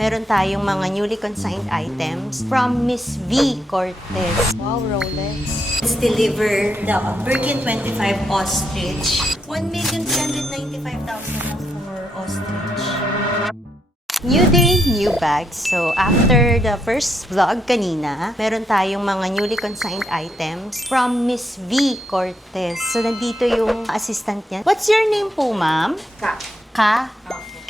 Meron tayong mga newly consigned items from Miss V. Cortez. Wow, Rolex. Let's deliver the Birkin 25 Ostrich. 1,395,000 lang for Ostrich. New day, new bags. So, after the first vlog kanina, meron tayong mga newly consigned items from Miss V. Cortez. So, nandito yung assistant niya. What's your name po, ma'am? Ka. Ka?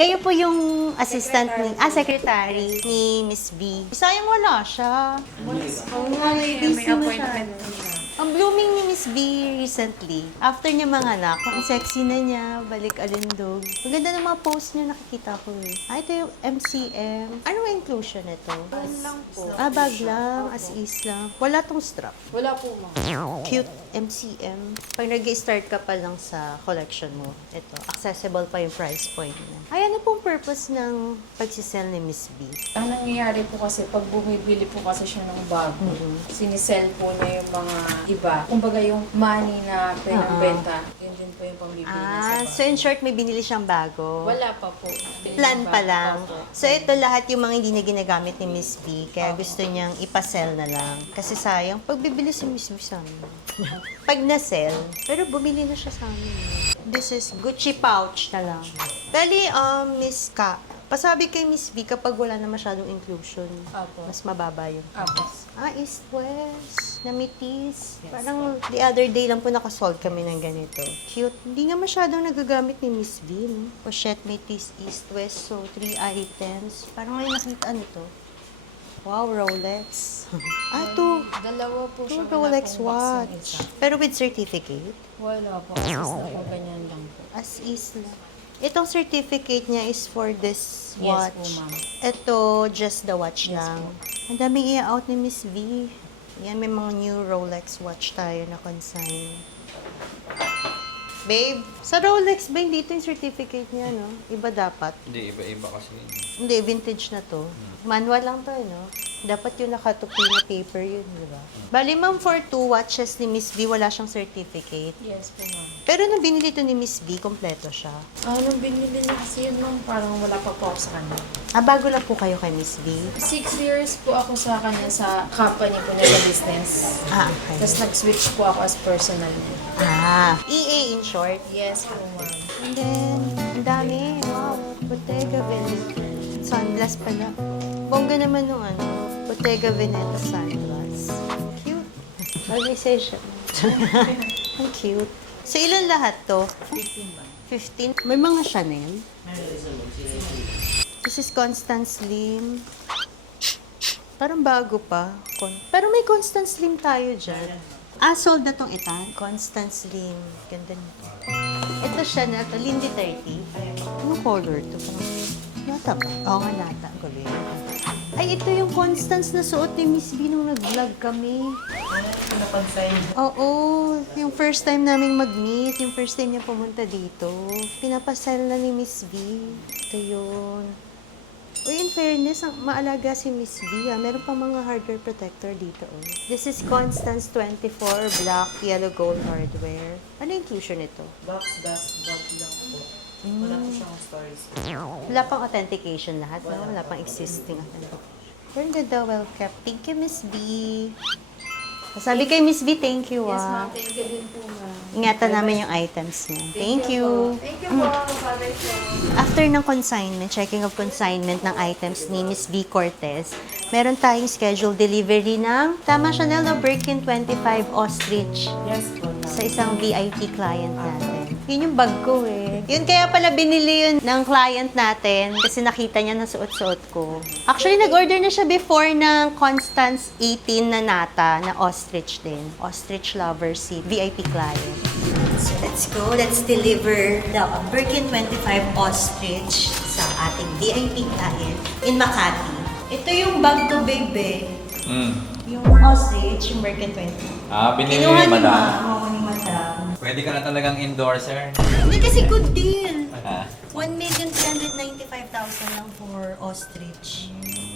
Kayo po yung assistant ni, secretary ni Miss V. Sayang wala siya. May appointment niya. Ang blooming ni Miss V recently, after niya manganak, ang sexy na niya, balik alindog. Maganda ng mga post niya, nakikita ko eh. Ito yung MCM. Ano ang inclusion nito? Bag lang po. Bag lang, as is lang. Wala tong strap. Wala po, ma'am. Cute MCM. Pag nag-start ka pa lang sa collection mo, ito, accessible pa yung price point niya. Ay, ano pong purpose ng pagsisell ni Miss V? Ang nangyayari po kasi, pag bumibili po kasi siya ng bago, sinisell po niya yung mga iba. Kumbaga yung money na pinambenta, yun din po yung pambibili niya sa bago. So in short, may binili siyang bago. Wala pa po. Plan pa lang. Opo. So ito lahat yung mga hindi na ginagamit ni Miss V, kaya gusto niyang ipasell na lang. Kasi sayang, pag bibili si Miss V sa amin. Pag na-sell, pero bumili na siya sa amin. This is Gucci pouch na lang. Bali, Miss Ka, pasabi kay Miss V kapag wala na masyadong inclusion, Opo. mas mababa yung Opo. price. East-west, namitis. Parang the other day lang po nakasold kami ng ganito. Cute. Hindi nga masyadong nagagamit ni Miss V, no? Pochette métis east-west, so 3 items. Parang ngayon nakita nito. Wow, Rolex. Ito. Dalawa po siya. Ito, Rolex pinapang box ng watch. isa. Pero with certificate. Wala po. Basta po ganyan lang po. As is lang. Itong certificate niya is for this Yes watch. po, ma'am. Ito, just the watch Yes lang. po. Ang daming i-out ni Miss V. Yan, may mga new Rolex watch tayo na consign. Babe, sa Rolex ba hindi ito yung certificate niya, no? Iba dapat. Hindi, iba-iba kasi yun. Hindi, vintage na to. Manual lang to, no? Dapat yung nakatupi na paper yun, di ba? Bali, ma'am, for 2 watches ni Miss V, wala siyang certificate. Yes po, ma'am. Pero nung binili to ni Miss V, kompleto siya. Nung binili niya kasi yun, ma'am, parang wala pa po ako sa kanya. Bago lang po kayo kay Miss V? 6 years po ako sa kanya sa company po niya sa business. Okay. Tapos nag-switch po ako as personal niya. EA in short. Yes po, ma'am. And then, ang dami. Wow, Bottega Veneta. Sunglass pala. Bongga naman nung Bottega Veneta sunglass. Cute. Organization. Ang cute. So, ilan lahat to? 15 ba? 15? May mga Chanel. This is Constance Lim. Parang bago pa. Pero may Constance Lim tayo dyan. Sold na tong itan. Constance Lim. Ganda nito. Ito Chanel. Ito, Lindy 30. Anong color to? Nata ba? Oo nga, nata. Galing. Ay, ito yung Constance na suot ni Miss B nung nag-vlog kami. Oo. Yung first time naming mag-meet. Yung first time niya pumunta dito. Pinapasal na ni Miss B. Ito yun. Uy, in fairness, maalaga si Miss V. Meron pa mga hardware protector dito. This is Constance 24 Black Yellow Gold Hardware. Ano yung inclusion nito? Box, dust, bag lang po. Wala po siyang stories. Wala pang authentication lahat, no? Wala pang existing authentication. Very good daw, well kept. Thank you, Miss V. Sabi kay Miss V, thank you, Yes, ma'am. Thank you din po, ma'am. Ingatan namin yung items niya. Thank you. Thank you po. Bye-bye po. After ng consignment, checking of consignment ng items ni Miss V. Cortez, meron tayong scheduled delivery ng Tama Chanel na Birkin 25 Ostrich Yes po. sa isang VIP client natin. Yun yung bag ko eh. Yun kaya pala binili yun ng client natin kasi nakita niya na suot-suot ko. Actually, nag-order na siya before ng Constance 18 na nata na ostrich din. Ostrich lover si VIP client. So let's go. Let's deliver the Birkin 25 ostrich sa ating VIP client in Makati. Ito yung bag ko, babe. Yung ostrich, yung Birkin 20. Binili Kinuha ni ni madam. Ma'am. Ni Madam. Pwede ka na talagang endorser. Hindi kasi good deal. Ha? 1,395,000 lang for ostrich.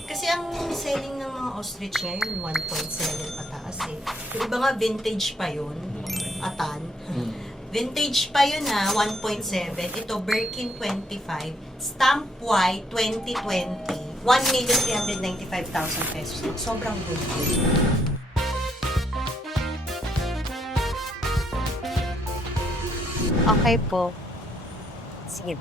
Kasi ang selling ng mga ostrich ngayon, 1.7 pataas eh. Yung iba nga vintage pa yun, atan. Vintage pa yun 1.7. Ito, Birkin 25, Stamp Y 2020. 1,395,000 pesos. Sobrang good. Okay po. Sige.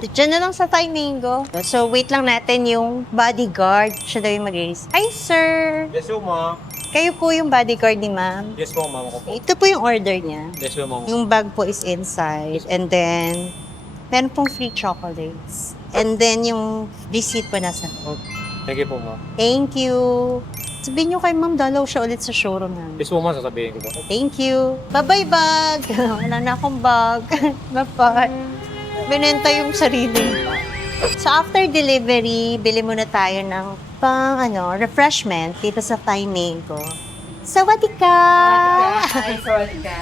Diyan na lang sa Tainingo. So, wait lang natin yung bodyguard. Siya daw yung mag-release. Hi, sir! Yes po, ma'am. Kayo po yung bodyguard ni ma'am. Yes po, ma'am. Ako po. Ito po yung order niya. Yes po, ma'am. Yung bag po is inside. And then, meron pong free chocolates. And then, yung receipt po nasa loob. Thank you po, ma'am. Thank you. Sabihin nyo kay ma'am, dalaw siya ulit sa showroom namin. Yes po, ma'am. Sasabihin ko po. Thank you. Bye-bye, bag. Wala na akong bag. Bye-bye. Binenta yung sarili. So, after delivery, bili muna tayo ng refreshment dito sa Tainingo. Sawadee ka! Ay, sorry ka.